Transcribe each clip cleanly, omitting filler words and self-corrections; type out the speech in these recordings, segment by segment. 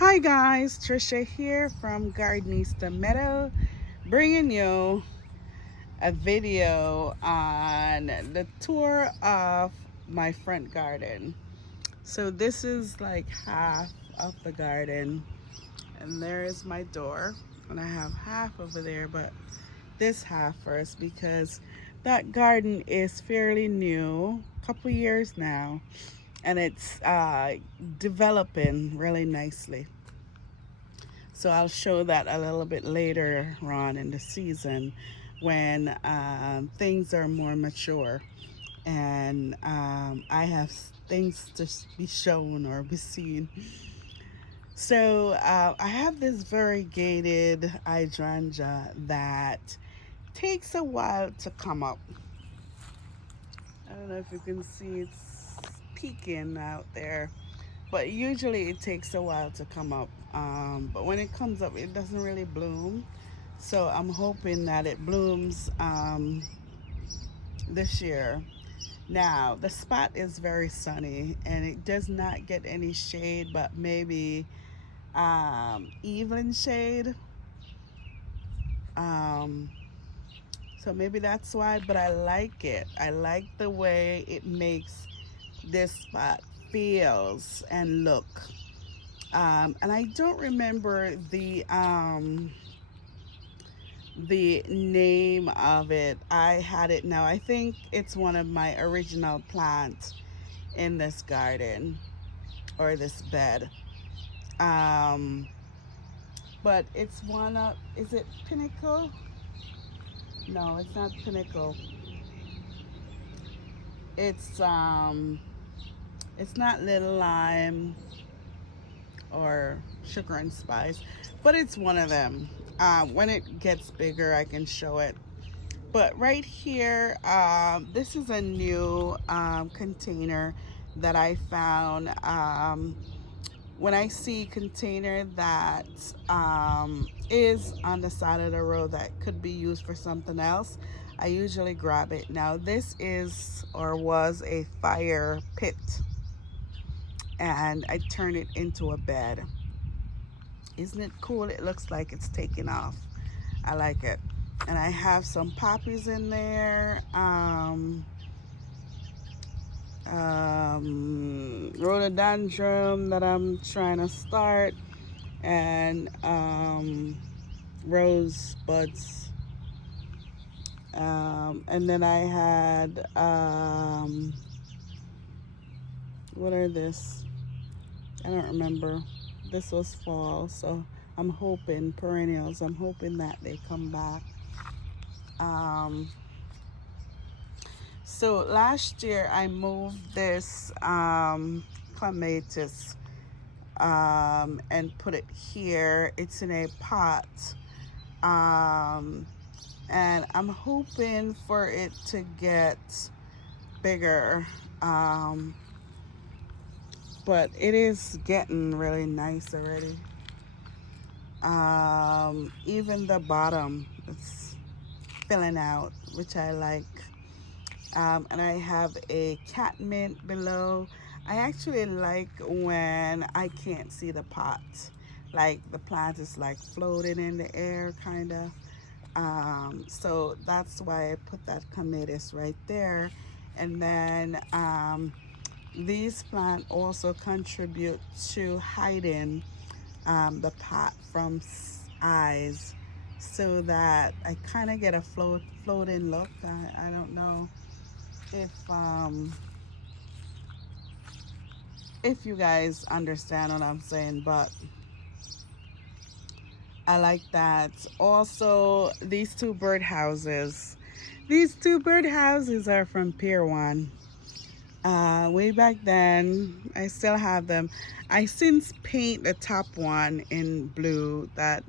Hi guys, Trisha here from Gardenista Meadow, bringing you a video on the tour of my front garden. So this is like half of the garden, and there is my door, and I have half over there, but this half first because that garden is fairly new, couple years now, and it's developing really nicely. So I'll show that a little bit later on in the season when things are more mature and I have things to be shown or be seen. So I have this variegated hydrangea that takes a while to come up. I don't know if you can see it's peeking out there, but usually it takes a while to come up. But when it comes up, it doesn't really bloom. So I'm hoping that it blooms this year. Now, the spot is very sunny and it does not get any shade, but maybe evening shade. Um, so maybe that's why, but I like it. I like the way it makes this spot feels and look. And I don't remember the name of it. I had it now. I think it's one of my original plants in this garden or this bed. Um, but it's one of, is it Pinnacle? No, it's not Pinnacle. It's it's not Little Lime or Sugar and Spice, but it's one of them. When it gets bigger, I can show it. But right here, this is a new container that I found. When I see container that is on the side of the road that could be used for something else, I usually grab it. Now this is or was a fire pit, and I turn it into a bed. Isn't it cool? It looks like it's taking off. I like it. And I have some poppies in there. Rhododendron that I'm trying to start, and rose buds. And then I had what are this? I don't remember. This was fall, so I'm hoping perennials. I'm hoping that they come back. Um, so last year I moved this clematis and put it here. It's in a pot. Um, and I'm hoping for it to get bigger. But it is getting really nice already. Even the bottom, it's filling out, which I like. And I have a catmint below. I actually like when I can't see the pot, like the plant is like floating in the air, kind of. So that's why I put that clematis right there. And then these plants also contribute to hiding the pot from eyes, so that I kind of get a floating look. I don't know if you guys understand what I'm saying, but I like that. Also, these two bird houses. These two bird houses are from Pier 1. Way back then, I still have them. I since paint the top one in blue, that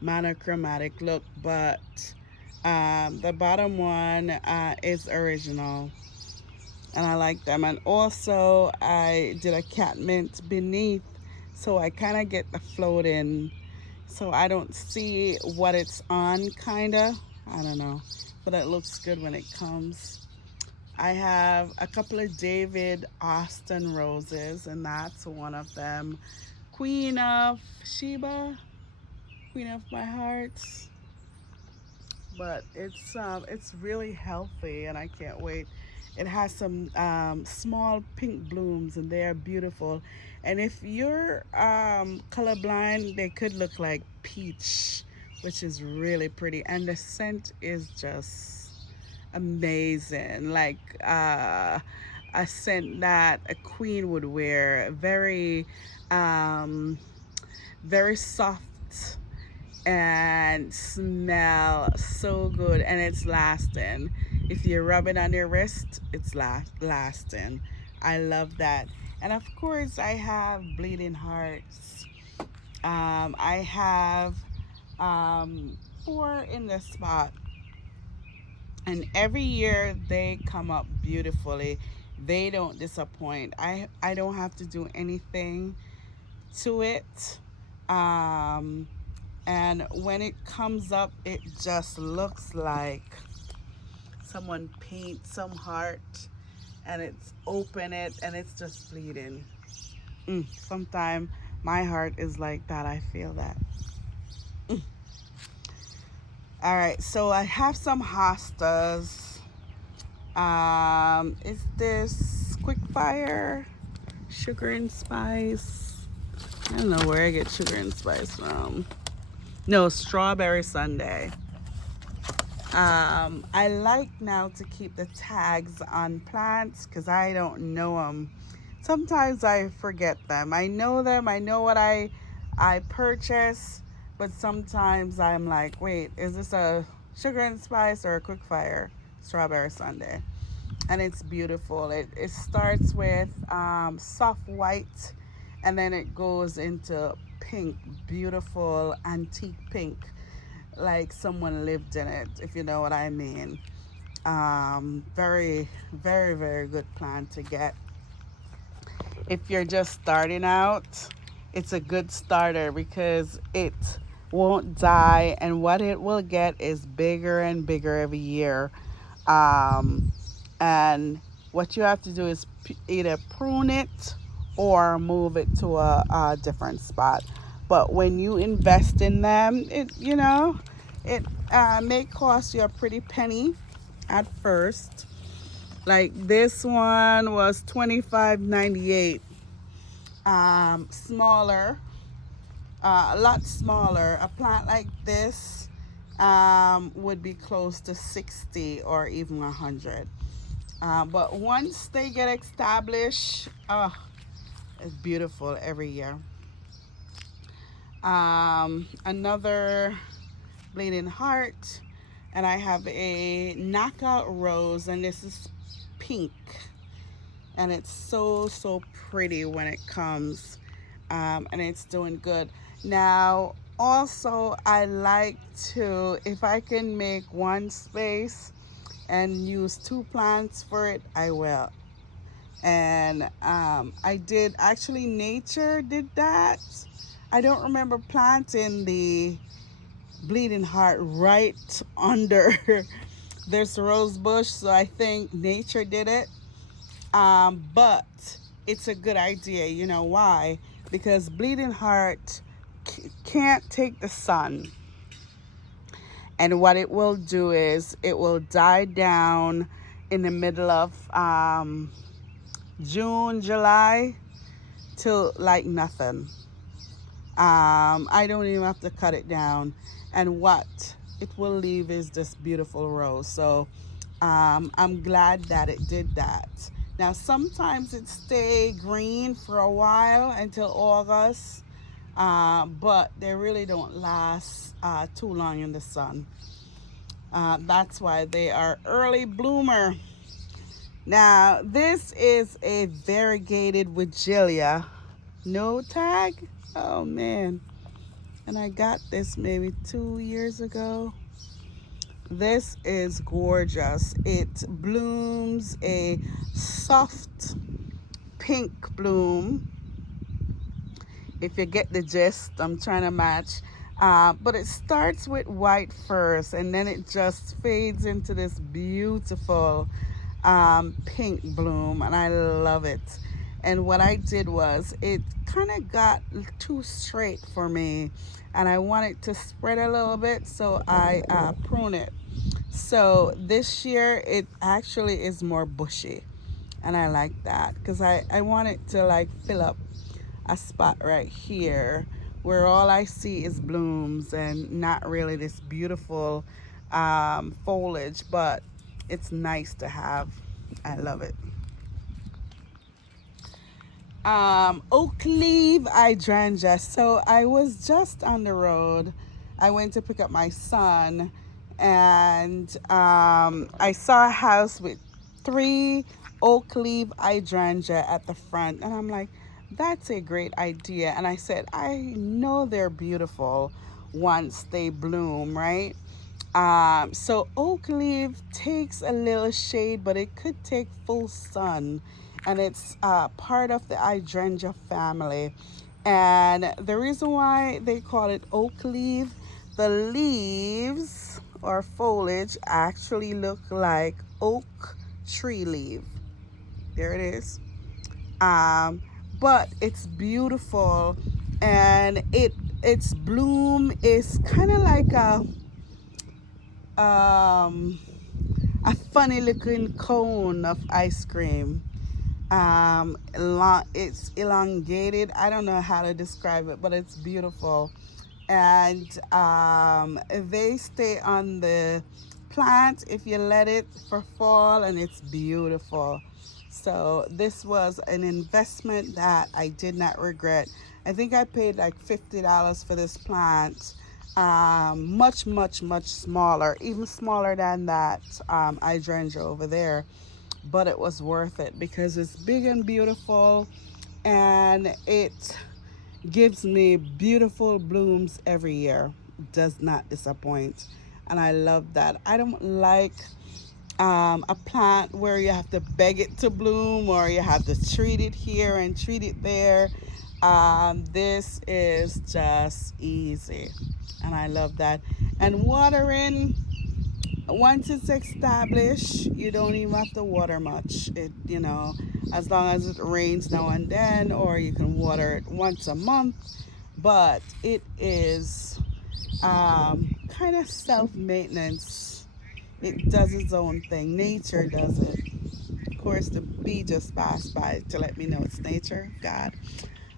monochromatic look, but the bottom one is original, and I like them. And also, I did a catmint beneath, so I kind of get the floating, so I don't see what it's on, kind of. I don't know, but it looks good when it comes. I have a couple of David Austin roses, and that's one of them. Queen of Sheba, Queen of my hearts. But it's really healthy, and I can't wait. It has some small pink blooms, and they are beautiful. And if you're colorblind, they could look like peach, which is really pretty. And the scent is just amazing. Like a scent that a queen would wear. Um, very soft and smell so good, and it's lasting. If you rub it on your wrist, it's lasting. I love that. And of course, I have bleeding hearts. I have four in the spot, and every year they come up beautifully. They don't disappoint. I don't have to do anything to it. Um, and when it comes up, it just looks like someone paint some heart, and it's open it and it's just bleeding. Sometimes my heart is like that. I feel that. All right, so I have some hostas. Is this quick fire sugar and spice? I don't know where I get sugar and spice from. No, strawberry sundae. I like now to keep the tags on plants because I don't know them. Sometimes I forget them. I know them. I know what I purchase, but sometimes I'm like, wait, is this a sugar and spice or a quick fire strawberry sundae? And it's beautiful. It starts with soft white, and then it goes into pink, beautiful antique pink, like someone lived in it, if you know what I mean. Very, very, very good plant to get. If you're just starting out, it's a good starter because it won't die, and what it will get is bigger and bigger every year. Um, and what you have to do is either prune it or move it to a different spot. But when you invest in them, it may cost you a pretty penny at first. Like this one was $25.98. Smaller, a lot smaller. A plant like this would be close to 60 or even 100. But once they get established, oh, it's beautiful every year. Another bleeding heart, and I have a knockout rose, and this is pink, and it's so pretty when it comes, and it's doing good. Now also I like to, if I can make one space and use two plants for it, I will. And I did, actually nature did that. I don't remember planting the bleeding heart right under this rose bush, so I think nature did it. But it's a good idea. You know why? Because bleeding heart can't take the sun. And what it will do is it will die down in the middle of June, July, till like nothing. I don't even have to cut it down. And what it will leave is this beautiful rose. So I'm glad that it did that. Now, sometimes it stay green for a while until August, but they really don't last too long in the sun. That's why they are early bloomer. Now, this is a variegated Wigelia. No tag? Oh, man. And I got this maybe 2 years ago. This is gorgeous. It blooms a soft pink bloom. If you get the gist, I'm trying to match. But it starts with white first, and then it just fades into this beautiful pink bloom, and I love it. And what I did was it kind of got too straight for me, and I want it to spread a little bit, so I prune it. So this year it actually is more bushy, and I like that because I want it to like fill up a spot right here where all I see is blooms and not really this beautiful foliage, but it's nice to have. I love it. Oak leaf hydrangea. So I was just on the road. I went to pick up my son, and I saw a house with three oak leaf hydrangea at the front, and I'm like, that's a great idea. And I said, I know they're beautiful once they bloom, right? So oak leaf takes a little shade, but it could take full sun, and it's part of the hydrangea family. And the reason why they call it oak leaf, the leaves or foliage actually look like oak tree leaf. There it is. Um, but it's beautiful, and its bloom is kind of like um, a funny looking cone of ice cream. It's elongated. I don't know how to describe it, but it's beautiful. And they stay on the plant if you let it for fall, and it's beautiful. So this was an investment that I did not regret. I think I paid like $50 for this plant. Much, much, much smaller, even smaller than that hydrangea over there, but it was worth it because it's big and beautiful, and it gives me beautiful blooms every year. Does not disappoint, and I love that. I don't like a plant where you have to beg it to bloom, or you have to treat it here and treat it there. This is just easy, and I love that. And watering, once it's established, you don't even have to water much. As long as it rains now and then, or you can water it once a month. But it is kind of self maintenance. It does its own thing. Nature does it. Of course, the bee just passed by to let me know it's nature. God.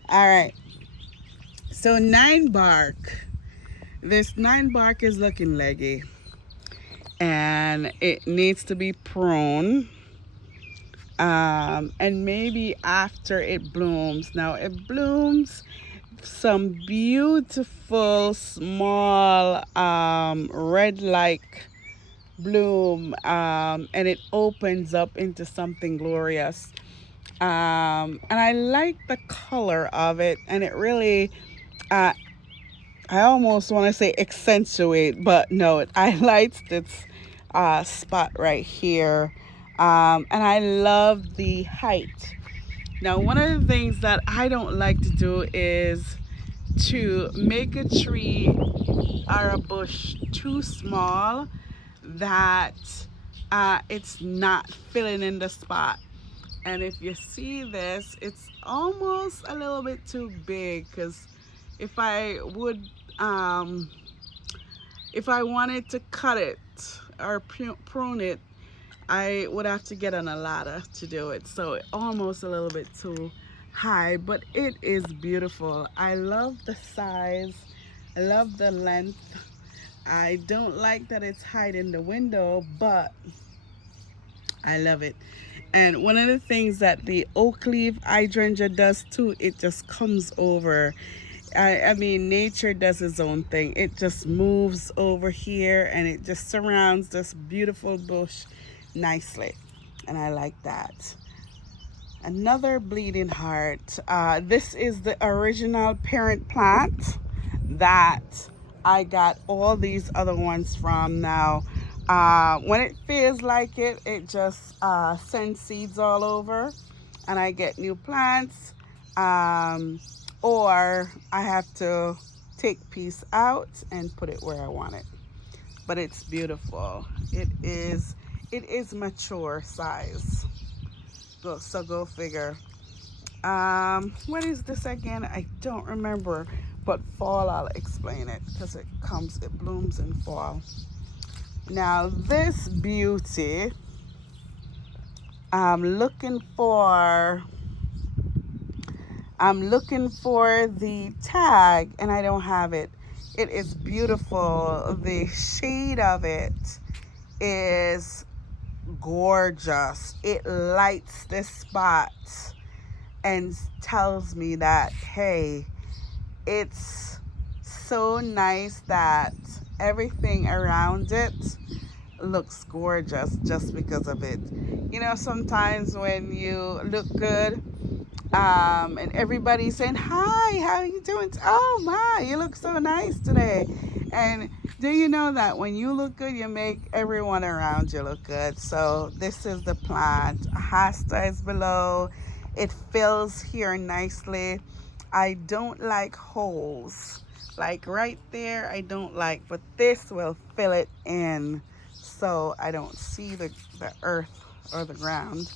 All right. So, nine bark. This nine bark is looking leggy, and it needs to be pruned. And maybe after it blooms. Now it blooms some beautiful small red like bloom, and it opens up into something glorious. And I like the color of it, and it really uh, I almost want to say accentuate, but no, it highlights this spot right here. And I love the height. Now, one of the things that I don't like to do is to make a tree or a bush too small that it's not filling in the spot. And if you see this, it's almost a little bit too big, because if I would, if I wanted to cut it or prune it, I would have to get on a ladder to do it. So almost a little bit too high, but it is beautiful. I love the size. I love the length. I don't like that it's hiding the window, but I love it. And one of the things that the oak leaf hydrangea does too, it just comes over. I mean, nature does its own thing. It just moves over here, and it just surrounds this beautiful bush nicely. And I like that. Another bleeding heart. This is the original parent plant that I got all these other ones from. Now, when it feels like it, it just sends seeds all over, and I get new plants. Or I have to take piece out and put it where I want it. But it's beautiful. It is it is mature size. Go figure. What is this again? I don't remember, but fall I'll explain it because it blooms in fall. Now this beauty, I'm looking for the tag and I don't have it. It is beautiful. The shade of it is gorgeous. It lights the spot and tells me that, hey, it's so nice that everything around it looks gorgeous just because of it. You know, sometimes when you look good, and everybody's saying, hi, how are you doing? Oh my, you look so nice today. And do you know that when you look good, you make everyone around you look good? So this is the plant. Hosta is below. It fills here nicely. I don't like holes. Like right there, I don't like, but this will fill it in so I don't see the earth or the ground.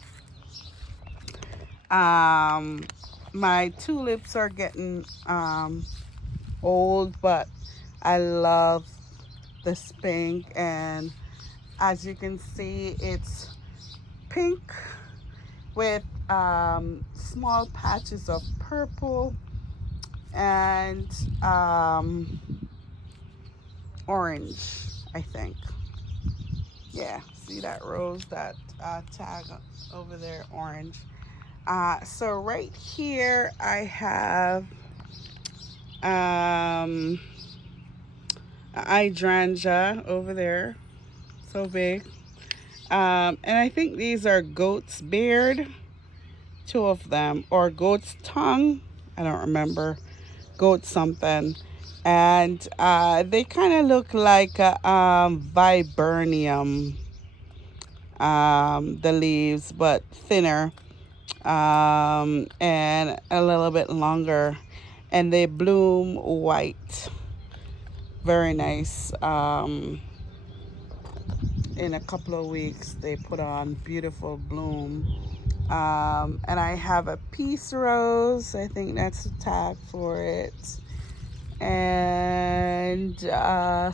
My tulips are getting old, but I love this pink, and as you can see, it's pink with small patches of purple and orange, I think. Yeah, see that rose, that tag over there, orange. So right here I have hydrangea over there, so big. And I think these are goat's beard, two of them, or goat's tongue. I don't remember. Goat something. And they kind of look like a viburnum, the leaves, but thinner, and a little bit longer. And they bloom white. Very nice. In a couple of weeks, they put on beautiful bloom. And I have a peace rose. I think that's the tag for it. And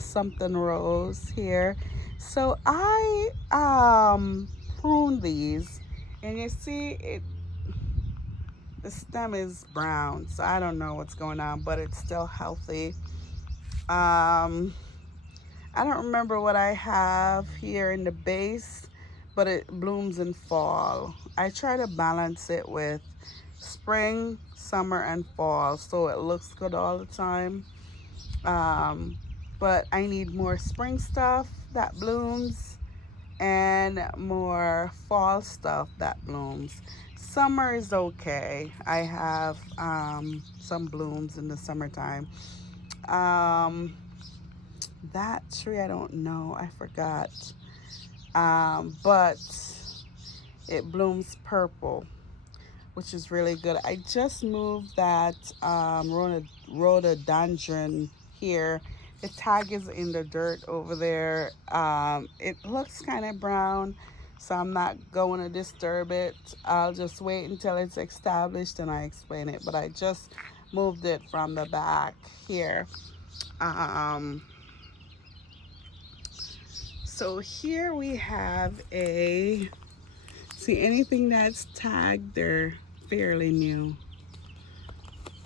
something rose here. So I prune these, and you see it. The stem is brown, so I don't know what's going on, but it's still healthy. I don't remember what I have here in the base, but it blooms in fall. I try to balance it with spring, summer, and fall, so it looks good all the time. But I need more spring stuff that blooms and more fall stuff that blooms. Summer is okay. I have some blooms in the summertime. That tree, I don't know. I forgot. But it blooms purple, which is really good. I just moved that rhododendron here. The tag is in the dirt over there. It looks kind of brown, so I'm not going to disturb it. I'll just wait until it's established and I explain it. But I just moved it from the back here. So here we have see, anything that's tagged, they're fairly new.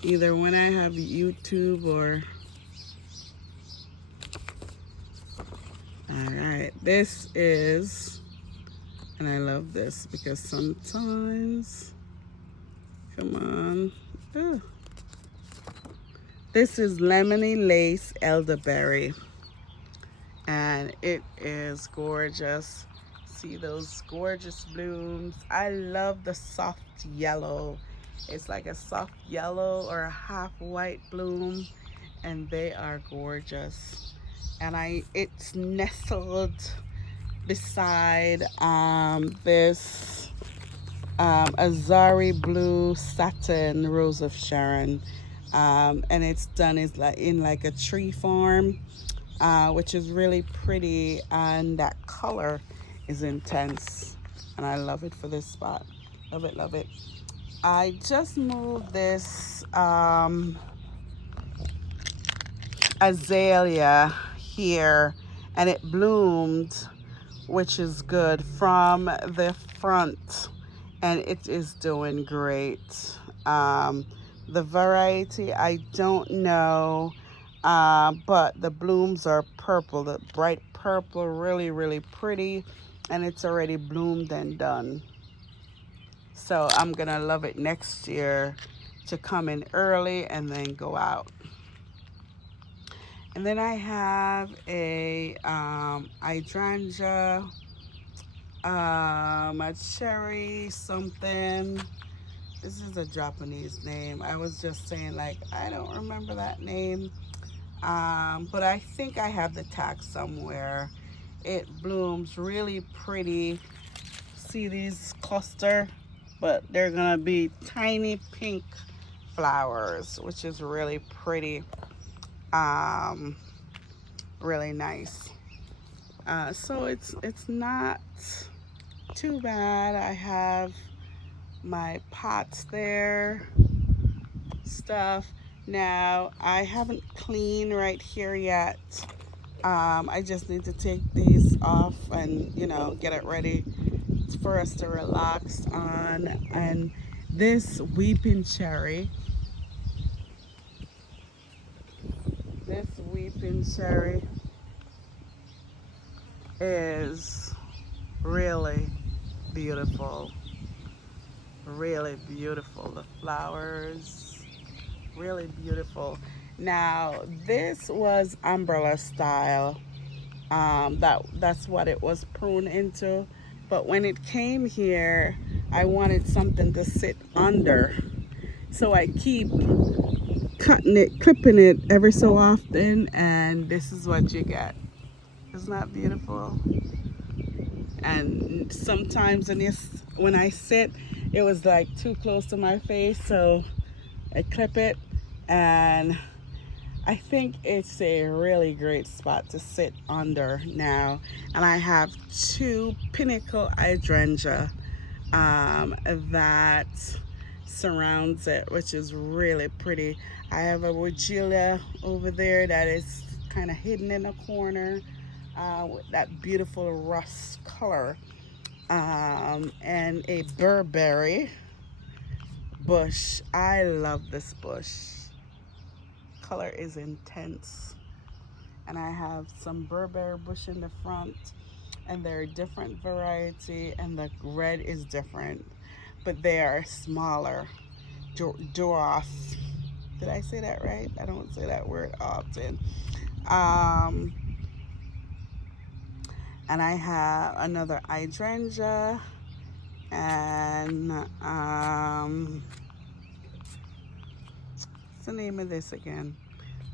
Either when I have YouTube or... Alright, this is, and I love this because sometimes, come on, oh. This is lemony lace elderberry, and it is gorgeous. See those gorgeous blooms. I love the soft yellow. It's like a soft yellow or a half white bloom, and they are gorgeous. And it's nestled beside this Azari blue satin rose of Sharon, and it's done in like a tree form, which is really pretty, and that color is intense, and I love it for this spot. Love it, love it. I just moved this azalea here, and it bloomed, which is good, from the front, and it is doing great. Um, the variety I don't know, but the blooms are purple, the bright purple, really, really pretty, and it's already bloomed and done. So I'm gonna love it next year to come in early and then go out. And then I have a hydrangea, a cherry something. This is a Japanese name. I was just saying, like, I don't remember that name. But I think I have the tag somewhere. It blooms really pretty. See these cluster? But they're gonna be tiny pink flowers, which is really pretty. Um, really nice. So it's not too bad. I have my pots there, stuff. Now I haven't cleaned right here yet. I just need to take these off and get it ready for us to relax on. And this weeping cherry, this weeping cherry is really beautiful. Really beautiful. The flowers, really beautiful. Now this was umbrella style. That's what it was pruned into. But when it came here, I wanted something to sit under. So I keep cutting it, clipping it every so often, and this is what you get. Isn't that beautiful? And sometimes when I sit, it was like too close to my face, so I clip it, and I think it's a really great spot to sit under now. And I have two pinnacle hydrangea that surrounds it, which is really pretty. I have a Weigela over there that is kind of hidden in a corner with that beautiful rust color, and a Burberry bush. I love this bush. Color is intense. And I have some Burberry bush in the front, and they're a different variety, and the red is different, but they are smaller. Dwarf. Did I say that right? I don't say that word often. Um, and I have another hydrangea, and what's the name of this again?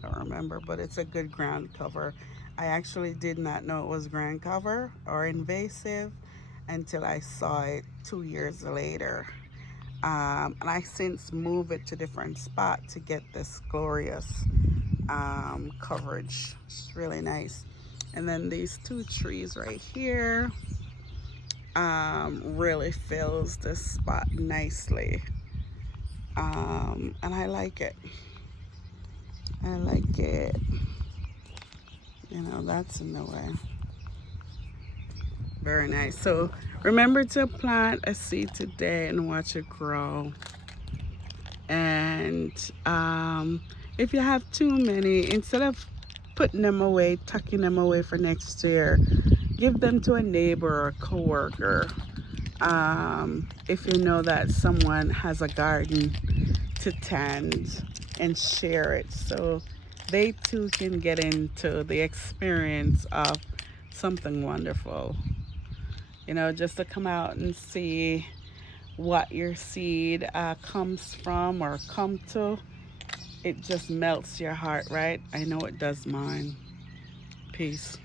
I don't remember, but it's a good ground cover. I actually did not know it was ground cover or invasive until I saw it 2 years later. And I since moved it to different spot to get this glorious coverage. It's really nice. And then these two trees right here really fills this spot nicely. And I like it. I like it. That's in the way. Very nice. So remember to plant a seed today and watch it grow. And if you have too many, instead of putting them away, tucking them away for next year, give them to a neighbor or a coworker. If you know that someone has a garden to tend, and share it so they too can get into the experience of something wonderful. Just to come out and see what your seed comes from or come to, it just melts your heart, right? I know it does mine. Peace.